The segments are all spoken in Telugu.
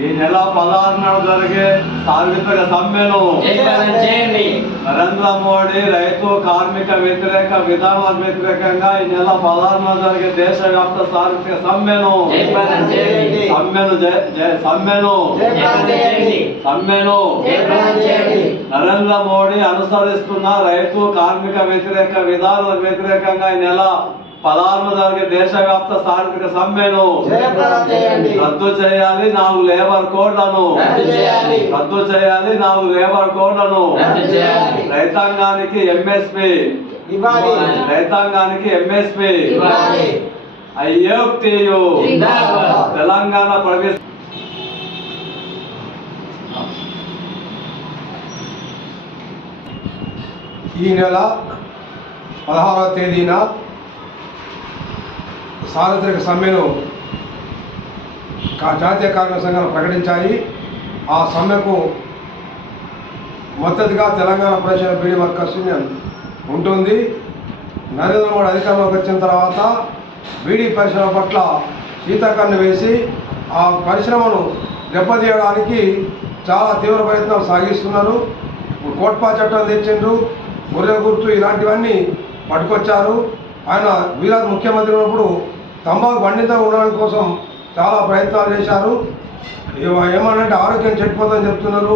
ఈ నెల పదహారు నాడు జరిగే సార్వత్రిక సమ్మెను నరేంద్ర మోడీ రైతు కార్మిక వ్యతిరేక విధానాలకు వ్యతిరేకంగా ఈ నెల పదహారు నాడు జరిగే దేశవ్యాప్త సార్వత్రిక సమ్మెను సమ్మెను సమ్మెను సమ్మెను నరేంద్ర మోడీ అనుసరిస్తున్న రైతు కార్మిక వ్యతిరేక విధానాలకు వ్యతిరేకంగా ఈ నెల పదహారు జరిగే దేశవ్యాప్త సార్వత్రిక సమ్మెను రద్దు చేయాలి నాలుగు లేబర్ కోడ్లను. రద్దు చేయాలి. నాలుగు లేబర్ కోడ్లను. రైతాంగానికి ఎంఎస్పి. రైతాంగానికి ఎంఎస్పి. ఐఎఫ్టియు. జిందాబాద్. తెలంగాణ ప్రవేశ ఈ నెల పదహారవ తేదీన సార్వత్రిక సమ్మెను కా- జాతీయ కార్మిక సంఘాలు ప్రకటించాయి. ఆ సమ్మెకు మద్దతుగా తెలంగాణ ప్రజల బీడీ వర్కర్స్ యూనియన్ ఉంటుంది. నరేంద్ర మోడీ అధికారంలోకి వచ్చిన తర్వాత బీడీ పరిశ్రమ పట్ల శీతకన్ను వేసి ఆ పరిశ్రమను దెబ్బతీయడానికి చాలా తీవ్ర ప్రయత్నాలు సాగిస్తున్నారు. కోట్పా చట్టం తెచ్చిండ్రు. గొర్రె గుర్తు ఇలాంటివన్నీ పట్టుకొచ్చారు. ఆయన వీరాజ్ ముఖ్యమంత్రి ఉన్నప్పుడు తంబాకు బండితో ఉండడం కోసం చాలా ప్రయత్నాలు చేశారు. ఏమనంటే ఆరోగ్యం చెడిపోతుందని చెప్తున్నారు.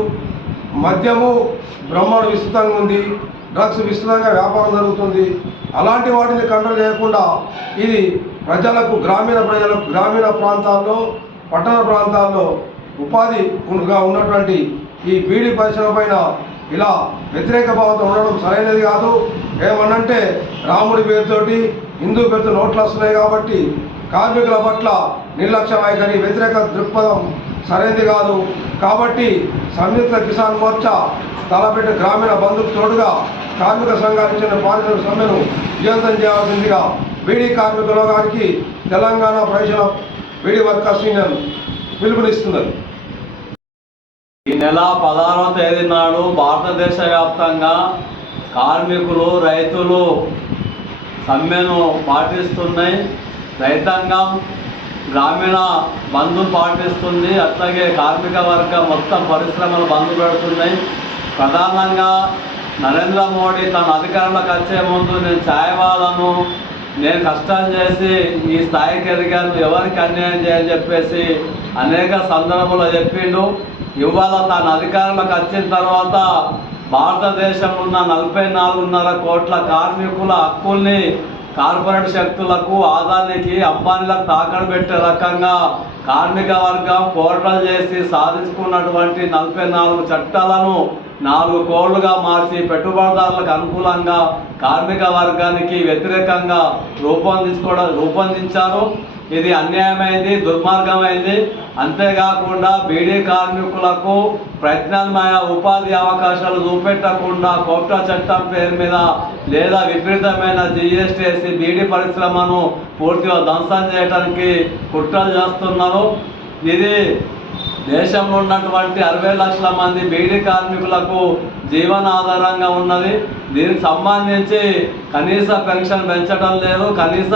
మద్యము బ్రహ్మాండ విస్తృతంగా ఉంది. డ్రగ్స్ విస్తృతంగా వ్యాపారం జరుగుతుంది. అలాంటి వాటిని కంట్రోల్ చేయకుండా ఇది ప్రజలకు గ్రామీణ ప్రజలకు గ్రామీణ ప్రాంతాల్లో పట్టణ ప్రాంతాల్లో ఉపాధిగా ఉన్నటువంటి ఈ బీడీ పరిశ్రమ పైన ఇలా వ్యతిరేక భావంతో ఉండడం సరైనది కాదు. ఏమనంటే రాముడి పేరుతోటి హిందూ పేరుతో నోట్లు వస్తున్నాయి కాబట్టి కార్మికుల పట్ల నిర్లక్ష్య వైఖరి వ్యతిరేక దృక్పథం సరైనది కాదు. కాబట్టి సంయుక్త కిసాన్ మోర్చా తలపెట్టిన గ్రామీణ బంధుకు తోడుగా కార్మిక సంఘానికి చెందిన పారిశ్రామిక సమ్మెను విజయవంతం చేయాల్సిందిగా బీడీ కార్మిక లోకానికి తెలంగాణ ప్రజల బీడీ వర్కర్స్ యూనియన్ పిలుపునిస్తున్నది. ఈ నెల పదహారవ తేదీ నాడు భారతదేశ వ్యాప్తంగా కార్మికులు రైతులు సమ్మెను పాటిస్తున్నాయి. రైతాంగం గ్రామీణ బంధు పాటిస్తుంది. అట్లాగే కార్మిక వర్గం మొత్తం పరిశ్రమలు బంద్ పెడుతున్నాయి. ప్రధానంగా నరేంద్ర మోడీ తన అధికారంలోకి వచ్చే ముందు నేను ఛాయవాలను నేను కష్టం చేసి ఈ స్థాయికి ఎదిగాను. ఎవరికి అన్యాయం చేయని చెప్పేసి అనేక సందర్భంలో చెప్పిండు. ఇవాళ తన అధికారంలోకి వచ్చిన తర్వాత భారతదేశంలో ఉన్న నలభై నాలుగున్నర కోట్ల కార్మికుల హక్కుల్ని కార్పొరేట్ శక్తులకు ఆదానికి అంబానీలకు తాకడ పెట్టే రకంగా కార్మిక వర్గం పోరాటాలు చేసి సాధించుకున్నటువంటి నలభై నాలుగు చట్టాలను నాలుగు కోళ్ళుగా మార్చి పెట్టుబడిదారులకు అనుకూలంగా కార్మిక వర్గానికి వ్యతిరేకంగా రూపొందించుకోవడం రూపొందించారు. ఇది అన్యాయమైంది దుర్మార్గమైంది. అంతేకాకుండా బీడీ కార్మికులకు ప్రత్యామ్నాయ ఉపాధి అవకాశాలు చూపెట్టకుండా కోప్టా చట్టం పేరు మీద లేదా విపరీతమైన జిఎస్టీ వేసి బీడీ పరిశ్రమను పూర్తిగా ధ్వంసం చేయడానికి కుట్రలు చేస్తున్నారు. ఇది దేశంలో ఉన్నటువంటి అరవై లక్షల మంది బీడీ కార్మికులకు జీవనాధారంగా ఉన్నది. దీనికి సంబంధించి కనీస పెన్షన్ పెంచడం లేదు కనీస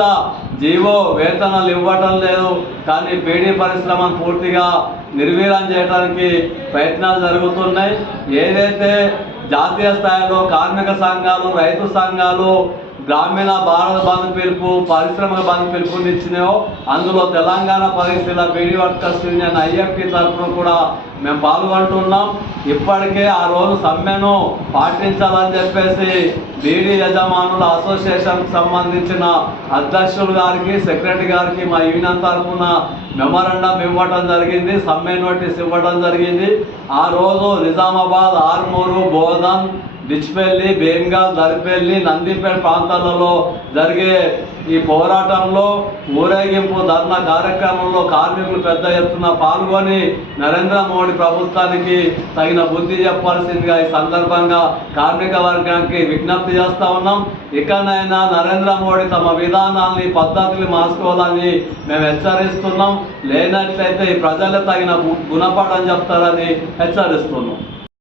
జీవో వేతనాలు ఇవ్వటం లేదు. కానీ బీడీ పరిశ్రమను పూర్తిగా నిర్వీర్యం చేయడానికి ప్రయత్నాలు జరుగుతున్నాయి. ఏదైతే జాతీయ స్థాయిలో కార్మిక సంఘాలు రైతు సంఘాలు గ్రామీణ భారత బంద్ పిలుపు పారిశ్రామిక బంద్ పిలుపునిచ్చినాయో అందులో తెలంగాణ పరిస్థితుల బీడీ వర్కర్స్ యూనియన్ ఐఎఫ్టి తరఫున కూడా మేము పాల్గొంటున్నాం. ఇప్పటికే ఆ రోజు సమ్మెను పాటించాలని చెప్పేసి బీడీ యజమానుల అసోసియేషన్కి సంబంధించిన అధ్యక్షులు గారికి సెక్రటరీ గారికి మా యూనియన్ తరఫున మెమరండం ఇవ్వడం జరిగింది సమ్మె నోటీస్ ఇవ్వడం జరిగింది. ఆ రోజు నిజామాబాద్ ఆర్మూరు బోధన్ డిచ్పల్లి బేంగాల్ దరిపల్లి నందిపేట ప్రాంతాలలో జరిగే ఈ పోరాటంలో ఊరేగింపు ధర్నా కార్యక్రమంలో కార్మికులు పెద్ద ఎత్తున పాల్గొని నరేంద్ర మోడీ ప్రభుత్వానికి తగిన బుద్ధి చెప్పాల్సిందిగా ఈ సందర్భంగా కార్మిక వర్గానికి విజ్ఞప్తి చేస్తూ ఉన్నాం. ఇకనైనా నరేంద్ర మోడీ తమ విధానాల్ని పద్ధతులు మార్చుకోవాలని మేము హెచ్చరిస్తున్నాం. లేనట్లయితే ఈ ప్రజలు తగిన గుణపాఠం చెప్తారని హెచ్చరిస్తున్నాం.